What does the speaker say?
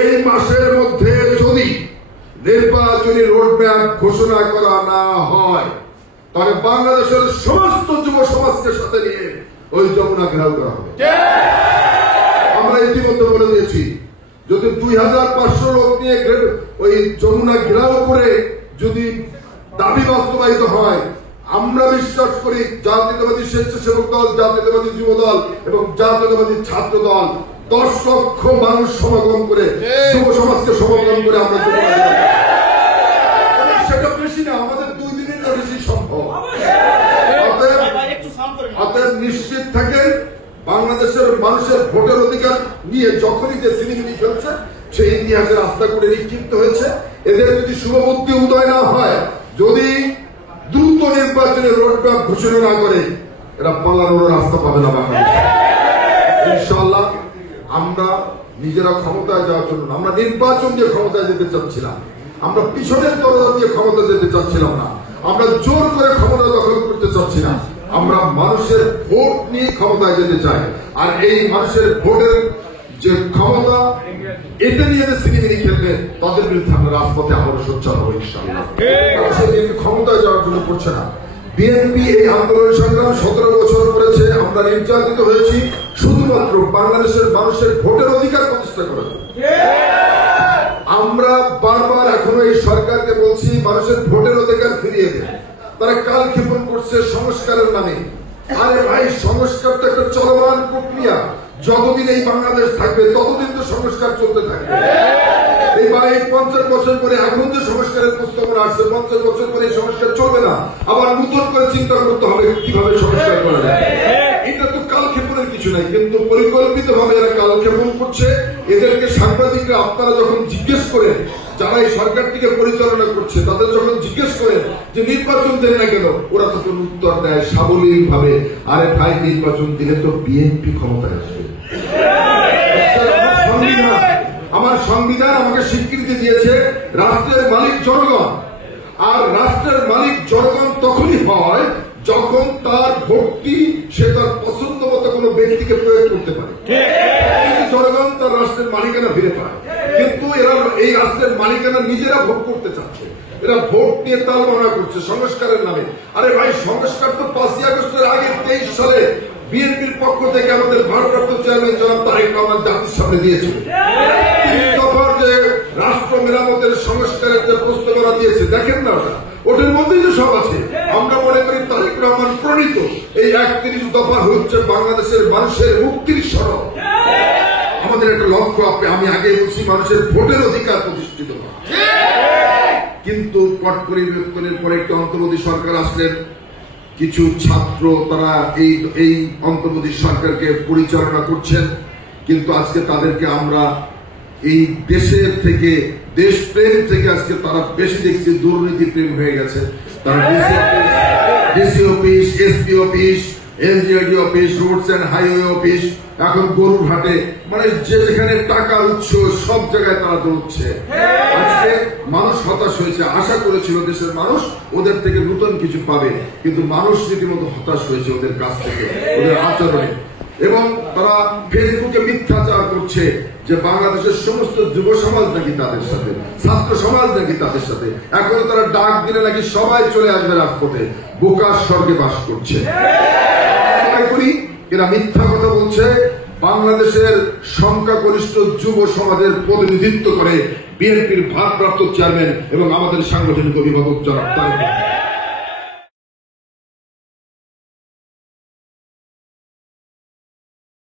এই মাসের মধ্যে যদি নির্বাচনী রোডম্যাপ ঘোষণা করা না হয় তাহলে বাংলাদেশের সমস্ত যুব সমাজকে সাথে নিয়ে ওই যমুনা ঘেরাও করা হবে। আমরা ইতিমধ্যে বলে দিয়েছি যদি 2500 লোক নিয়ে ওই যমুনা ঘেরাও করে যদি দাবি বাস্তবায়িত হয়, আমরা বিশ্বাস করি জাতীয়তাবাদী স্বেচ্ছাসেবক দল, জাতীয়তাবাদী যুব দল এবং জাতীয়তাবাদী ছাত্র দল 10 লক্ষ মানুষ সমাগম করে যুব সমাজকে সমাগম করে আমরা সেটা বেশি না, আমাদের 2 দিনের বেশি সম্ভব। অতএব নিশ্চিত থাকেন বাংলাদেশের মানুষের ভোটের অধিকার নিয়ে যখনই যে সিনেমিনি খেলছে সেই ইতিহাসের রাস্তা করে নিক্ষিপ্ত হয়েছে। এদের যদি শুভবুদ্ধি উদয় না হয়, যদি দ্রুত নির্বাচনের রোডম্যাপ ঘোষণা না করে, এরা পালানোর রাস্তা পাবে না বাংলাদেশ। ইনশাআল্লাহ আমরা নিজেরা ক্ষমতায় যাওয়ার জন্য আমরা নির্বাচন দিয়ে ক্ষমতায় যেতে চাচ্ছিলাম, আমরা পিছনের দরজা দিয়ে ক্ষমতা যেতে চাচ্ছিলাম না, আমরা জোর করে ক্ষমতা দখল করতে চাচ্ছি না, আমরা মানুষের ভোট নিয়ে ক্ষমতায় যেতে চাই। আর এই মানুষের ভোটের যে ক্ষমতা, এটা নিয়ে সিনেমিনি খেলবে তাদের বিরুদ্ধে আমরা রাজপথে আবারও সোচ্চার হবো ইনশাআল্লাহ। ক্ষমতায় যাওয়ার জন্য করছে না। বিএনপি এই আন্দোলন সংগ্রাম 17 বছর করেছে, আমরা নির্যাতিত হয়েছি শুধুমাত্র বাংলাদেশের মানুষের ভোটের অধিকার প্রতিষ্ঠা করার জন্য। আমরা বারবার এখনো এই সরকারকে বলছি মানুষের ভোটের অধিকার ফিরিয়ে দেন। তারা কালক্ষেপণ করছে সংস্কারের নামে। আরে ভাই, সংস্কার তো একটা চলমান প্রক্রিয়া, যতদিন এই বাংলাদেশ থাকবে ততদিন তো সংস্কার চলতে থাকবে। এইবার এই 50 বছর পরে এখন যে সংস্কারের প্রস্তাবনা আসছে, 50 বছর পরে এই সংস্কার চলবে না, আবার নতুন করে চিন্তা করতে হবে কিভাবে সংস্কার করা যায়। এটা তো কালক্ষেপণের কিছু নাই, কিন্তু পরিকল্পিত ভাবে এরা কালক্ষেপণ করছে। এদেরকে সাংবাদিকরা আপনারা যখন জিজ্ঞেস করেন, যারা এই সরকারটিকে পরিচালনা করছে তাদের যখন জিজ্ঞেস করেন যে নির্বাচন দেন না কেন, ওরা তখন উত্তর দেয় সাবলীল ভাবে, আরে ভাই নির্বাচন দিলে তো বিএনপি ক্ষমতায় আসবে। আমার সংবিধান আমাকে স্বীকৃতি দিয়েছে রাষ্ট্রের মালিক জনগণ, আর রাষ্ট্রের মালিক জনগণ তখনই হয় যখন তার ভোটটি সে তার পছন্দ মতো কোনো ব্যক্তিকে প্রয়োগ করতে পারে। জনগণ তার রাষ্ট্রের মালিকানা ফিরে পায়, কিন্তু এরা এই রাষ্ট্রের মালিকানা নিজেরা ভোট করতে চাচ্ছে। এরা ভোট নিয়ে তালবাহানা করছে সংস্কারের নামে। আরে ভাই, সংস্কার তো 5ই আগস্টের আগে 23 সালে বিএনপির পক্ষ থেকে আমাদের ভারপ্রাপ্ত চেয়ারম্যান জনাব তারেক রহমান জাতির সামনে দিয়েছিল। দফার যে রাষ্ট্র মেরামতের সংস্কারের যে প্রস্তাবনা দিয়েছে, দেখেন না ওটার মধ্যেই তো সব আছে। আমরা মনে করি তারেক রহমান প্রণীত এই 31 দফা হচ্ছে বাংলাদেশের মানুষের মুক্তির সড়ক। আমাদের একটা লক্ষ্য, আমি আগে বলছি মানুষের ভোটের অধিকার প্রতিষ্ঠিত হয়। কিন্তু পট পরিবর্তনের পরে একটা অন্তর্বর্তী সরকার আসলেন, কিছু ছাত্র তারা এই অন্তর্বর্তী সরকারকে পরিচালনা করছেন, কিন্তু আজকে তাদেরকে আমরা এই দেশের থেকে, দেশপ্রেম থেকে আজকে তারা বেশি দেখছি দুর্নীতি প্রেম হয়ে গেছে। তারা DC office, SP office, NGRD office, roads and highway office, এখন গরুর হাটে, মানে যেখানে টাকার উৎস সব জায়গায় তারা দৌড়চ্ছে। আজকে মানুষ হতাশ হয়েছে, আশা করেছিল দেশের মানুষ ওদের থেকে নতুন কিছু পাবে, কিন্তু মানুষ রীতিমতো হতাশ হয়েছে ওদের কাছ থেকে, ওদের আচরণে। এবং তারা ফেসবুকে মিথ্যাচার করছে যে বাংলাদেশের সমস্ত যুব সমাজ নাকি তাদের সাথে, ছাত্র সমাজ নাকি তাদের সাথে। এখন তারা ডাক দিলে নাকি সবাই চলে আসবে রাজপথে, বোকার স্বর্গে বাস করছে। এরা মিথ্যা কথা বলছে। বাংলাদেশের সংখ্যাগরিষ্ঠ যুব সমাজের প্রতিনিধিত্ব করে বিএনপির ভারপ্রাপ্ত চেয়ারম্যান এবং আমাদের সাংগঠনিক অভিভাবক জনাব তারেক।